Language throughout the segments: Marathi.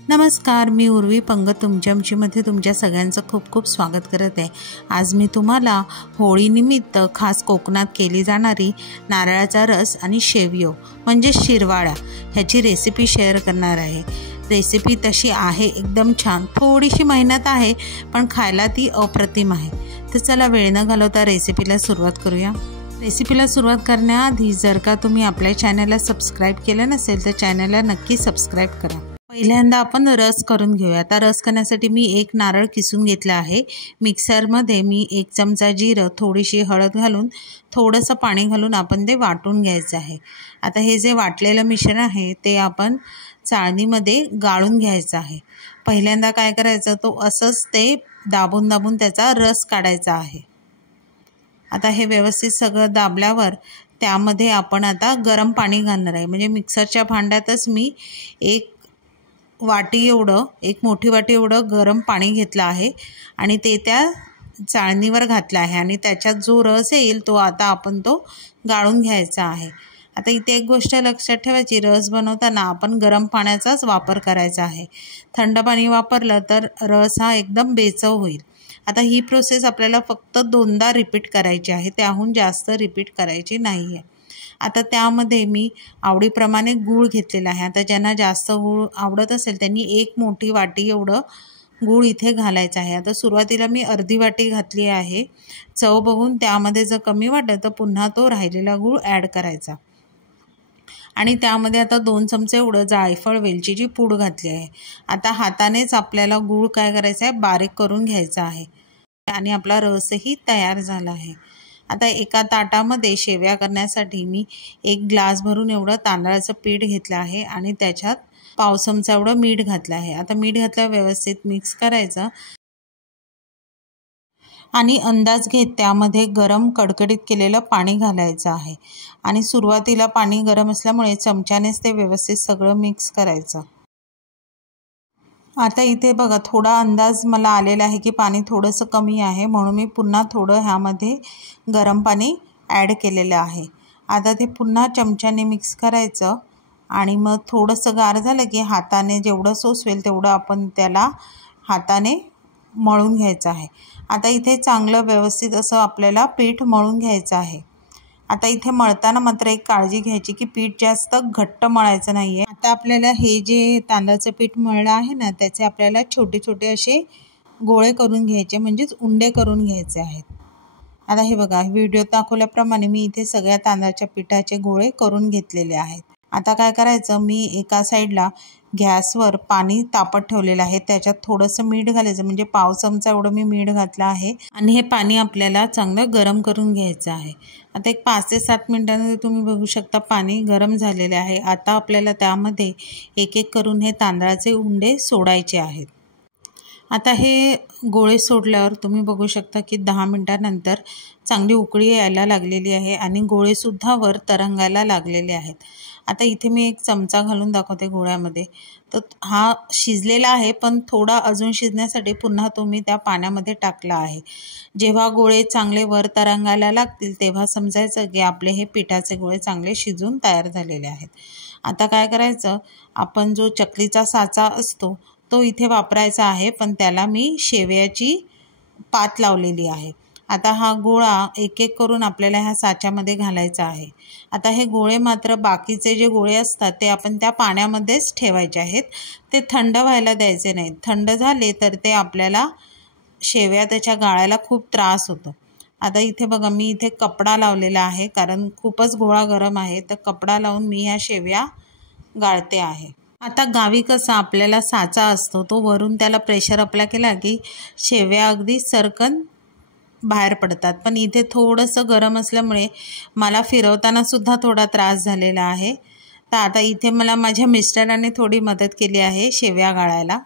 नमस्कार, मी उर्वी पंगत तुमच्यामध्ये तुमच्या सगळ्यांचं खूप खूप स्वागत करत आहे। आज मी तुम्हाला होळीनिमित्त खास कोकणात केली जाणारी नारळाचा रस आणि शेवयो म्हणजे शिरवाळा ह्याची रेसिपी शेअर करणार आहे। रेसिपी तशी आहे एकदम छान, थोडीशी मेहनत आहे पण खायला ती अप्रतिम आहे। तर चला वेळ न घालवता रेसिपीला सुरुवात करूया। रेसिपीला सुरुवात करण्याआधी जर का तुम्ही आपल्या चॅनलला सबस्क्राईब केलं नसेल तर चॅनलला नक्की सबस्क्राईब करा। पहिल्यांदा आपण रस करून घेऊया। आता रस करण्यासाठी मी एक नारळ किसून घेतला आहे। मिक्सरमध्ये मी 1 चमचा जिरं, थोडीशी हळद घालून थोडंसं पाणी घालून आपण ते वाटून घ्यायचं आहे। आता हे जे वाटलेलं मिश्रण आहे ते आपण चाळणीमध्ये गाळून घ्यायचं आहे। पहिल्यांदा काय करायचं, तो असंच ते दाबून दाबून त्याचा रस काढायचा आहे। आता हे व्यवस्थित सगळं दाबल्यावर त्यामध्ये आपण आता गरम पाणी घालणार आहे। म्हणजे मिक्सरच्या भांड्यातच मी एक मोठी वाटी एवढं गरम पाणी घेतलं आहे आणि ते त्या चाळणीवर घातलं आहे आणि त्याच्यात जो रस येईल तो आता आपण तो गाळून घ्यायचा आहे। आता इथे एक गोष्ट लक्षात ठेवायची, रस बनवताना आपण गरम पाण्याचाच वापर करायचा आहे। थंड पाणी वापरलं तर रस हा एकदम बेचव होईल। आता ही प्रोसेस आपल्याला फक्त 2दा रिपीट करायची आहे, त्याहून जास्त रिपीट करायची नाही आहे। आता त्यामध्ये मी आवडीप्रमाणे गूळ घेतलेला आहे। आता ज्यांना जास्त गूळ आवडत असेल त्यांनी 1 मोठी वाटी एवढं गूळ इथे घालायचं आहे। आता सुरुवातीला मी अर्धी वाटी घातली आहे। चव बघून त्यामध्ये जर कमी वाटलं तर पुन्हा तो राहिलेला गूळ ॲड करायचा आणि त्यामध्ये आता 2 चमचे एवढं जायफळ वेलचीची पूड घातली आहे। आता हातानेच आपल्याला गूळ काय करायचा आहे, बारीक करून घ्यायचा आहे आणि आपला रसही तयार झाला आहे। आता एका ताटामध्ये शेवया करण्यासाठी मी 1 ग्लास भरून एवढं तांदळाचं पीठ घेतलं आहे आणि त्याच्यात पाव चमचा एवढं मीठ घातलं आहे। आता मीठ घातल्यावर व्यवस्थित मिक्स करायचं आणि अंदाज घेत त्यामध्ये गरम कडकडीत केलेलं पाणी घालायचं आहे आणि सुरुवातीला पाणी गरम असल्यामुळे चमच्यानेच ते व्यवस्थित सगळं मिक्स करायचं। आता इथे बघा थोडा अंदाज मला आलेला आहे की पाणी थोडंसं कमी आहे, म्हणून मी पुन्हा थोडं ह्यामध्ये गरम पाणी ॲड केलेलं आहे। आता ते पुन्हा चमच्याने मिक्स करायचं आणि मग थोडंसं गार झालं की हाताने जेवढं सोसवेल तेवढं आपण त्याला हाताने मळून घ्यायचं आहे। आता इथे चांगलं व्यवस्थित असं आपल्याला पीठ मळून घ्यायचं आहे। आता इथे मळताना मात्र एक काळजी घ्यायची की पीठ जास्त घट्ट मळायचं नाही आहे। आता आपल्याला हे जे तांदळाचं पीठ मळलं आहे ना, त्याचे आपल्याला छोटे छोटे असे गोळे करून घ्यायचे, म्हणजेच उंडे करून घ्यायचे आहेत। आता हे बघा व्हिडिओत दाखवल्याप्रमाणे मी इथे सगळ्या तांदळाच्या पिठाचे गोळे करून घेतलेले आहेत। आता काय करायचं, मी एका साईडला गॅसवर पाणी तापत ठेवलेलं आहे, त्याच्यात थोडंसं मीठ घालायचं, म्हणजे पाव चमचा एवढं मी मीठ घातलं आहे आणि हे पाणी आपल्याला चांगलं गरम करून घ्यायचं आहे। आता एक 5 ते 7 मिनिटांमध्ये तुम्ही बघू शकता पाणी गरम झालेले आहे। आता आपल्याला त्यामध्ये एक एक करून हे तांदळाचे उंडे सोडायचे आहेत। आता हे गोळे सोडल्यावर तुम्ही बघू शकता की 10 मिनिटांनंतर चांगली उकळी यायला लागलेली आहे आणि गोळेसुद्धा वर तरंगायला लागलेले आहेत। आता इथे मी 1 चमचा घालून दाखवते गोळ्यामध्ये, तर हा शिजलेला आहे पण थोडा अजून शिजण्यासाठी पुन्हा तो मी त्या पाण्यामध्ये टाकला आहे। जेव्हा गोळे चांगले वर तरंगायला लागतील तेव्हा समजायचं की आपले हे पिठाचे गोळे चांगले शिजून तयार झालेले आहेत। आता काय करायचं, आपण जो चकलीचा साचा असतो तो इथे वापरायचा आहे, पण त्याला मी शेवयाची पात लावलेली आहे। आता हा गोळा एक एक करून आपल्याला ह्या साच्यामध्ये घालायचा आहे। आता हे गोळे मात्र बाकीचे जे गोळे असतात ते आपण त्या पाण्यामध्येच ठेवायचे आहेत, ते थंड व्हायला द्यायचे नाहीत। थंड झाले तर ते आपल्याला शेवया त्याच्या गाळायला खूप त्रास होतो। आता इथे बघा मी इथे कपडा लावलेला आहे, कारण खूपच गोळा गरम आहे, तर कपडा लावून मी ह्या शेवया गाळते आहे। आता गावी कसा आपल्याला साचा असतो, तो वरून त्याला प्रेशर अप्लाय केला की शेवया अगदी सरकन बाहेर पडतात, पण इथे थोडंसं गरम असल्यामुळे मला फिरवताना सुद्धा थोडा त्रास झालेला आहे। तर आता इथे मला माझ्या मिस्टरांनी थोडी मदत केली आहे शेवया गाळायला।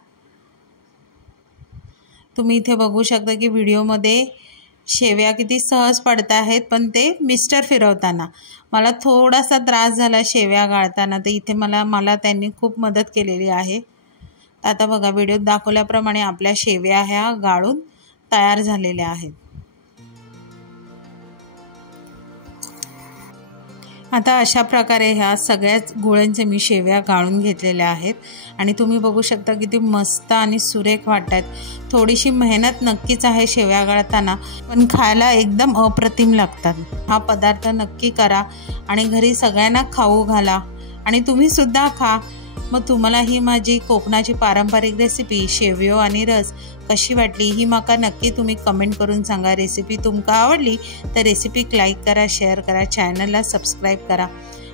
तुम्ही इथे बघू शकता की व्हिडिओमध्ये शेवया किती सहज पडत आहेत, पण ते मिस्टर फिरवताना मला थोडासा त्रास झाला शेवया गाळताना, तर इथे मला त्यांनी खूप मदत केलेली आहे। आता बघा व्हिडिओत दाखवल्याप्रमाणे आपल्या शेवया ह्या गाळून तयार झालेल्या आहेत। आता अशा प्रकारे ह्या सगळ्याच गुळांचे मी शेवया गाळून घेतलेल्या आहेत आणि तुम्ही बघू शकता किती मस्त आणि सुरेख वाटतात। थोडीशी मेहनत नक्कीच आहे शेवया गाळताना, पण खायला एकदम अप्रतिम लागतात। हा पदार्थ नक्की करा आणि घरी सगळ्यांना खाऊ घाला आणि तुम्ही सुद्धा खा। मग तुम्हाला ही माझी कोकणाची पारंपरिक रेसिपी शेवयो आणि रस कशी वाटली ही माका नक्की तुम्ही कमेंट करून सांगा। रेसिपी तुमका आवडली तर रेसिपी लाईक करा, शेअर करा, चॅनलला सबस्क्राईब करा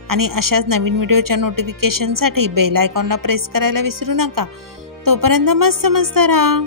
आणि अशाच नवीन व्हिडिओच्या नोटिफिकेशनसाठी बेल आयकॉनला प्रेस करायला विसरू नका। तोपर्यंत मस्त मस्त राहा।